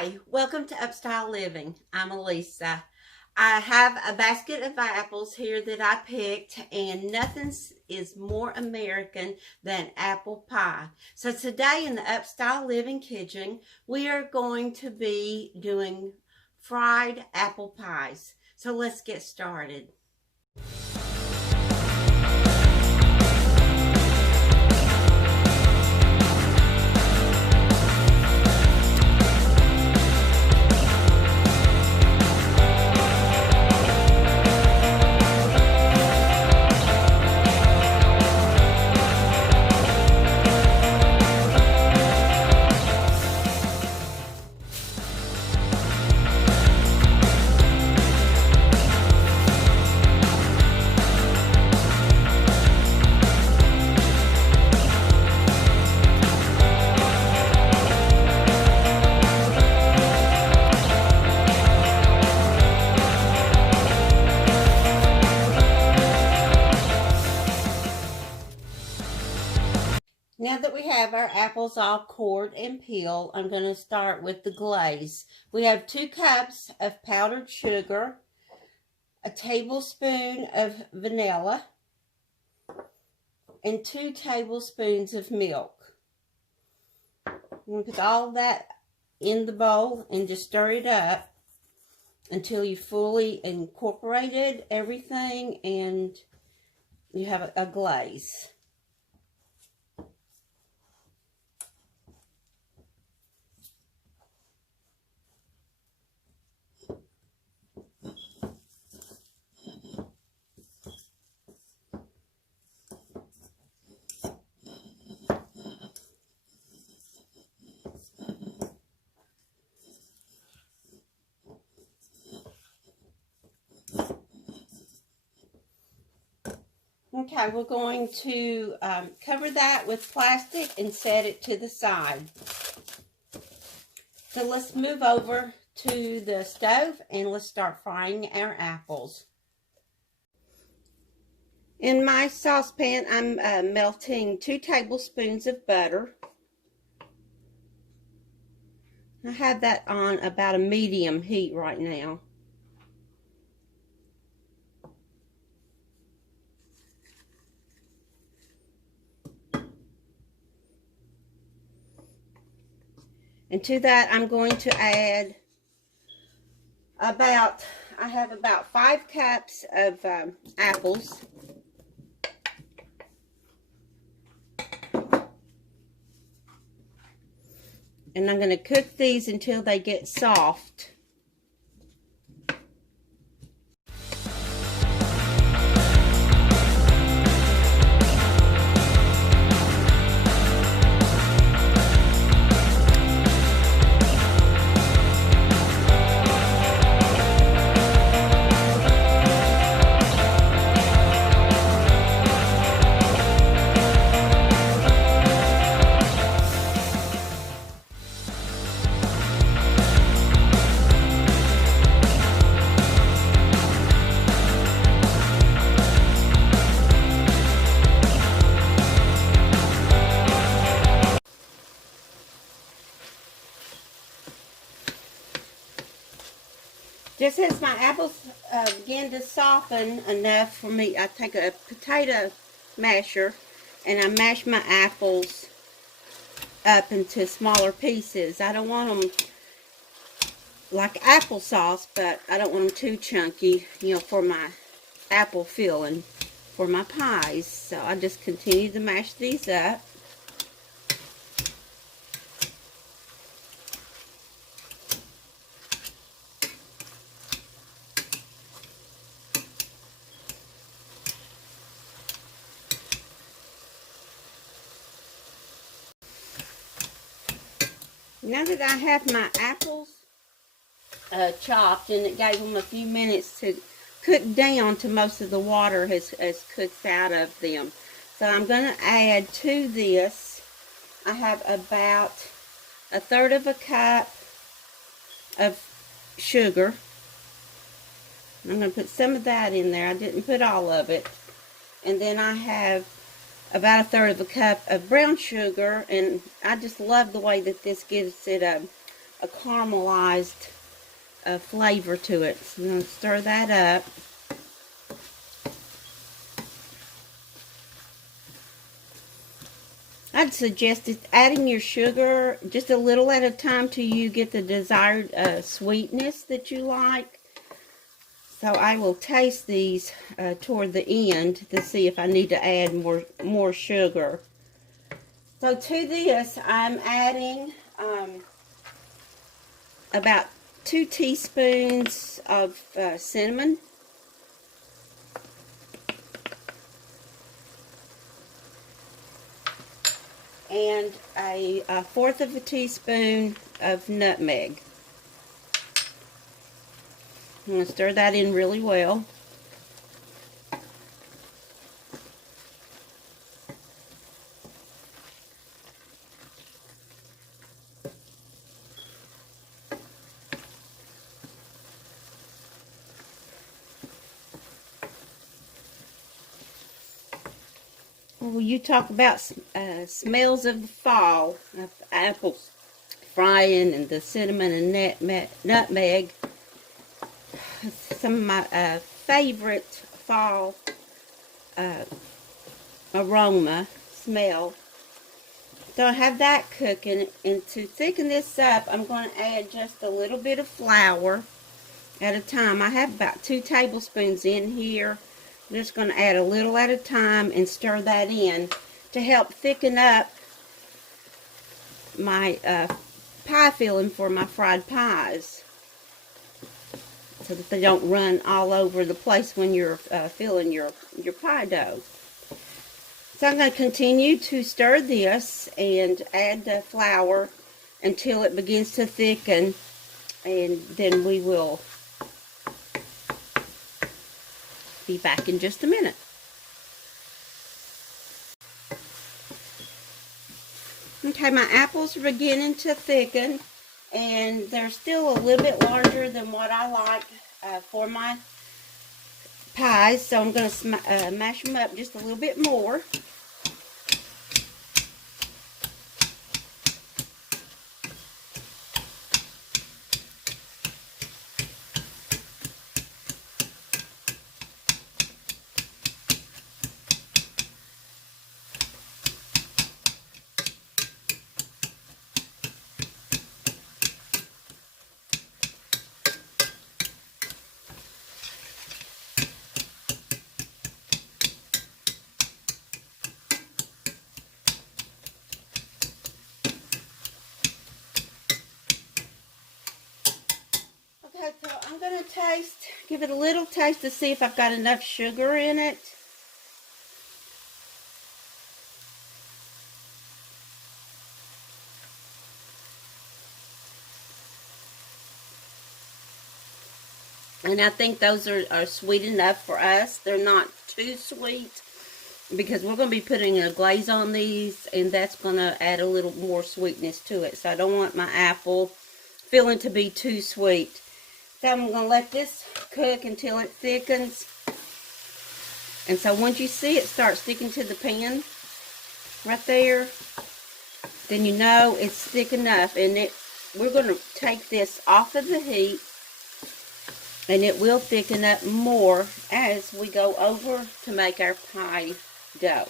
Hi, welcome to Upstyle Living. I'm Elisa. I have a basket of apples here that I picked, and nothing is more American than apple pie. So today in the Upstyle Living kitchen, we are going to be doing fried apple pies. So let's get started. Now that we have our apples all cored and peeled, I'm going to start with the glaze. We have 2 cups of powdered sugar, a tablespoon of vanilla, and 2 tablespoons of milk. I'm going to put all that in the bowl and just stir it up until you fully incorporated everything and you have a glaze. Okay, we're going to cover that with plastic and set it to the side. So let's move over to the stove and let's start frying our apples. In my saucepan, I'm melting 2 tablespoons of butter. I have that on about a medium heat right now. And to that, I'm going to add I have about 5 cups of apples. And I'm going to cook these until they get soft. Just as my apples begin to soften enough for me, I take a potato masher and I mash my apples up into smaller pieces. I don't want them like applesauce, but I don't want them too chunky, you know, for my apple filling for my pies. So I just continue to mash these up. Now that I have my apples chopped, and it gave them a few minutes to cook down to most of the water has cooked out of them. So I'm going to add to this, I have about 1/3 of a cup of sugar. I'm going to put some of that in there. I didn't put all of it. And then I have about 1/3 of a cup of brown sugar, and I just love the way that this gives it a a caramelized flavor to it. So I'm going to stir that up. I'd suggest adding your sugar just a little at a time till you get the desired sweetness that you like. So I will taste these toward the end to see if I need to add more sugar. So to this, I'm adding about 2 teaspoons of cinnamon. And a 1/4 of a teaspoon of nutmeg. I'm going to stir that in really well. Well, you talk about smells of the fall, of apples frying and the cinnamon and nutmeg. Some of my favorite fall aroma, smell. So I have that cooking, and to thicken this up, I'm going to add just a little bit of flour at a time. I have about 2 tablespoons in here. I'm just going to add a little at a time and stir that in to help thicken up my pie filling for my fried pies, so that they don't run all over the place when you're filling your pie dough. So I'm going to continue to stir this and add the flour until it begins to thicken, and then we will be back in just a minute. Okay, my apples are beginning to thicken, and they're still a little bit larger than what I like for my pies, so I'm going to mash them up just a little bit more. Okay, so I'm going to give it a little taste to see if I've got enough sugar in it. And I think those are sweet enough for us. They're not too sweet, because we're going to be putting a glaze on these, and that's going to add a little more sweetness to it. So I don't want my apple filling to be too sweet. So I'm going to let this cook until it thickens. And so once you see it start sticking to the pan right there, then you know it's thick enough. And we're going to take this off of the heat, and it will thicken up more as we go over to make our pie dough.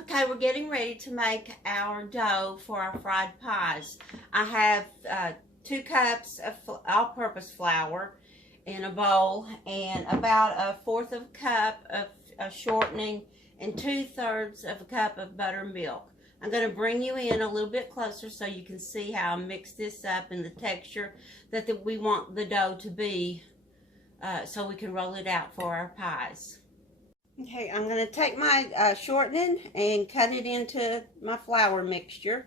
Okay, we're getting ready to make our dough for our fried pies. I have 2 cups of all-purpose flour in a bowl, and about a 1/4 of a cup of shortening, and 2/3 of a cup of buttermilk. I'm going to bring you in a little bit closer so you can see how I mix this up and the texture that we want the dough to be, so we can roll it out for our pies. Okay, I'm going to take my shortening and cut it into my flour mixture.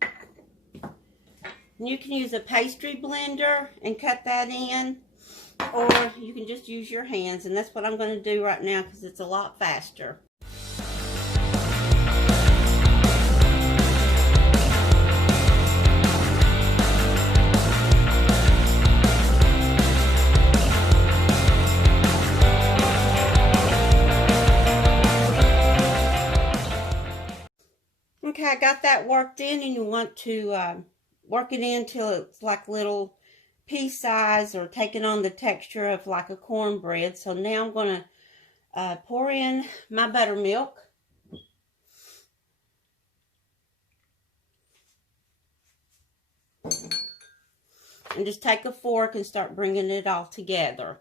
And you can use a pastry blender and cut that in, or you can just use your hands, and that's what I'm going to do right now because it's a lot faster. I got that worked in, and you want to work it in till it's like little pea size or taking on the texture of like a cornbread. So now I'm going to pour in my buttermilk. And just take a fork and start bringing it all together.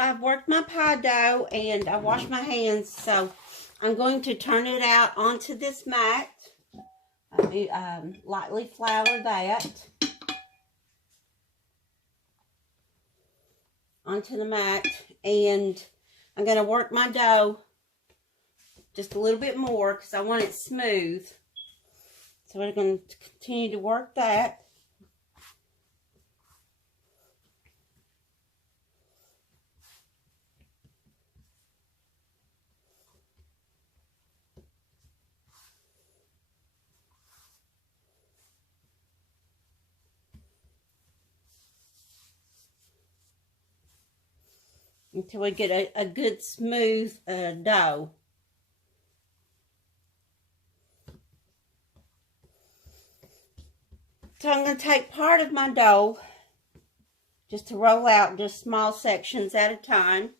I've worked my pie dough and I washed my hands, so I'm going to turn it out onto this mat. Lightly flour that onto the mat, and I'm going to work my dough just a little bit more because I want it smooth. So we're going to continue to work that. Until we get a good smooth dough. So I'm going to take part of my dough just to roll out just small sections at a time.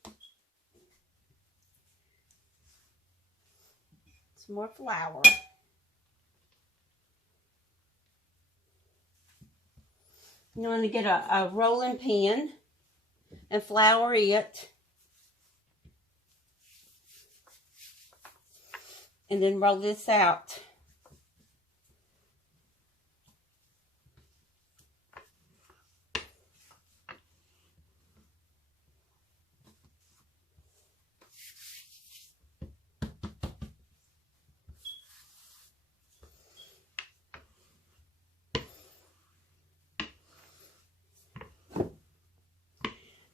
Some more flour. You want to get a rolling pin and flour it, and then roll this out.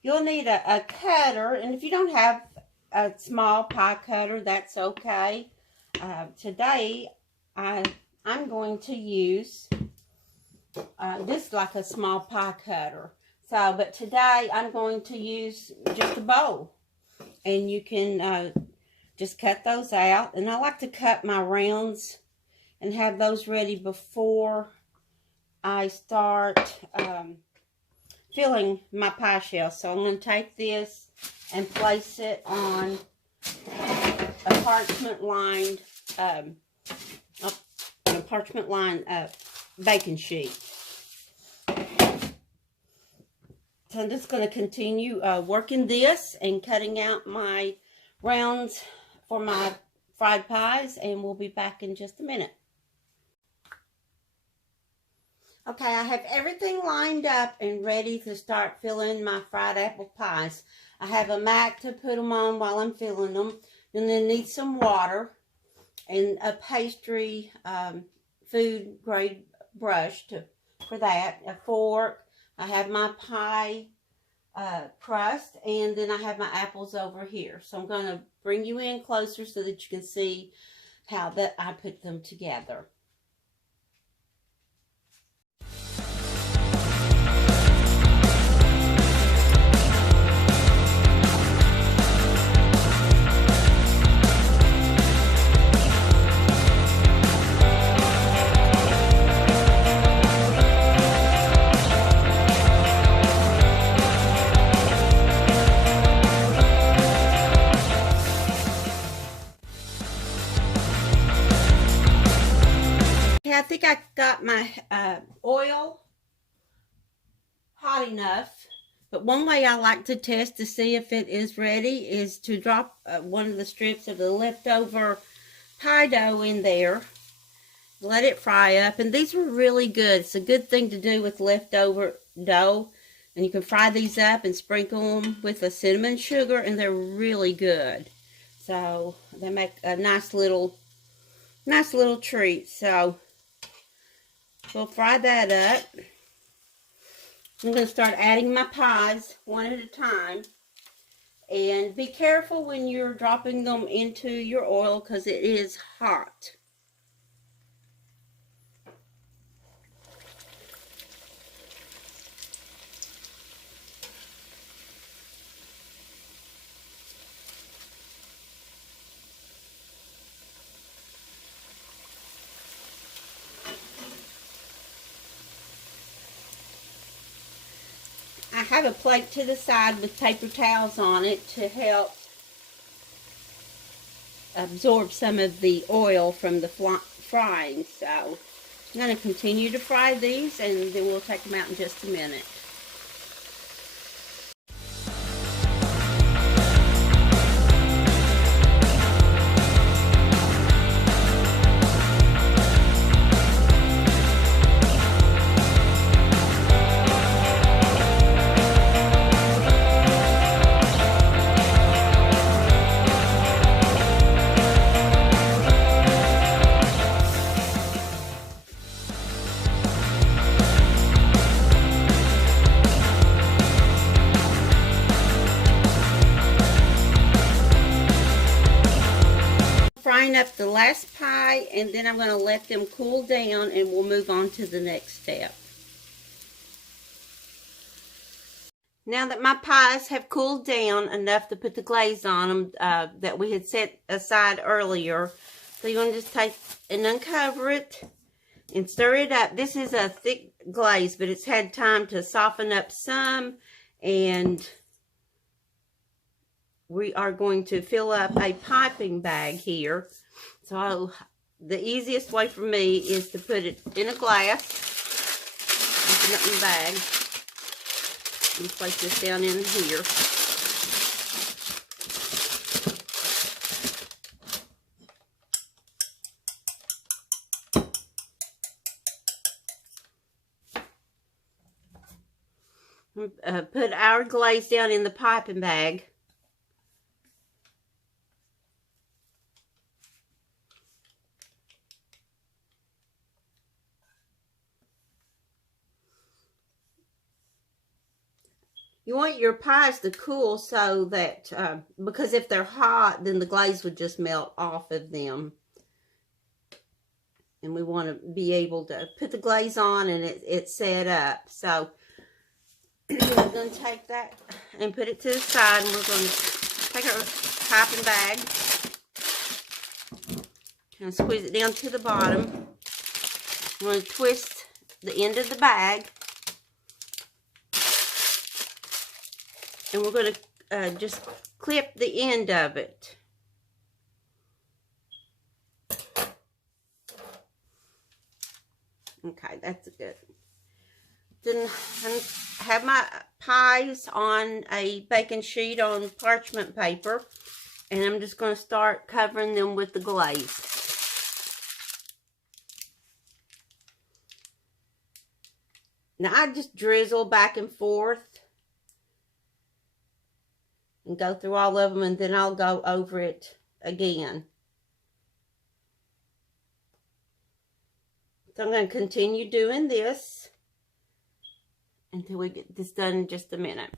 You'll need a cutter, and if you don't have a small pie cutter, that's okay. Today, I'm going to use this like a small pie cutter. So, but today I'm going to use just a bowl, and you can just cut those out. And I like to cut my rounds and have those ready before I start filling my pie shell. So I'm going to take this and place it on a parchment lined baking sheet. So I'm just going to continue working this and cutting out my rounds for my fried pies, and we'll be back in just a minute. Okay, I have everything lined up and ready to start filling my fried apple pies. I have a mat to put them on while I'm filling them. And then need some water and a pastry food grade brush for that. A fork. I have my pie crust, and then I have my apples over here. So I'm going to bring you in closer so that you can see how that I put them together. I think I got my oil hot enough, but one way I like to test to see if it is ready is to drop one of the strips of the leftover pie dough in there, let it fry up, and these were really good. It's a good thing to do with leftover dough, and you can fry these up and sprinkle them with a cinnamon sugar, and they're really good. So they make a nice little Nice little treat. So we'll fry that up. I'm going to start adding my pies one at a time. And be careful when you're dropping them into your oil because it is hot. I have a plate to the side with paper towels on it to help absorb some of the oil from the frying. So I'm going to continue to fry these, and then we'll take them out in just a minute. Frying up the last pie, and then I'm going to let them cool down, and we'll move on to the next step. Now that my pies have cooled down enough to put the glaze on them that we had set aside earlier, so you're going to just take and uncover it and stir it up. This is a thick glaze, but it's had time to soften up some, and we are going to fill up a piping bag here. So the easiest way for me is to put it in a glass, open up the bag, and place this down in here. Put our glaze down in the piping bag. You want your pies to cool so that, because if they're hot, then the glaze would just melt off of them. And we want to be able to put the glaze on and it's set up. So we're going to take that and put it to the side, and we're going to take our piping bag and squeeze it down to the bottom. We're going to twist the end of the bag. And we're going to just clip the end of it. Okay, that's good. Then I have my pies on a baking sheet on parchment paper. And I'm just going to start covering them with the glaze. Now I just drizzle back and forth and go through all of them, and then I'll go over it again. So I'm going to continue doing this until we get this done in just a minute.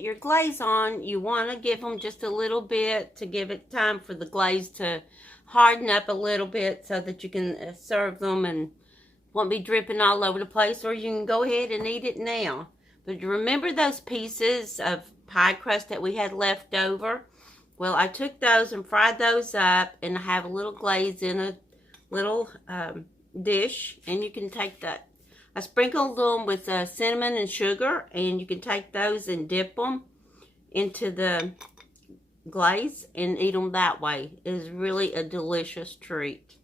Your glaze on, you want to give them just a little bit to give it time for the glaze to harden up a little bit so that you can serve them and won't be dripping all over the place, or you can go ahead and eat it now. But remember those pieces of pie crust that we had left over? Well, I took those and fried those up, and I have a little glaze in a little dish, and you can take that. I sprinkled them with cinnamon and sugar, and you can take those and dip them into the glaze and eat them that way. It is really a delicious treat.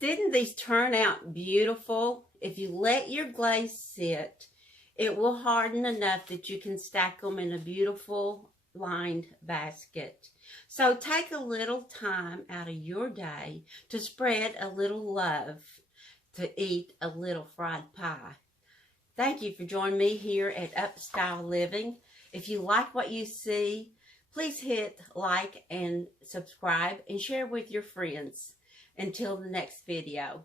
Didn't these turn out beautiful? If you let your glaze sit, it will harden enough that you can stack them in a beautiful lined basket. So take a little time out of your day to spread a little love, to eat a little fried pie. Thank you for joining me here at Upstyle Living. If you like what you see, please hit like and subscribe and share with your friends. Until the next video.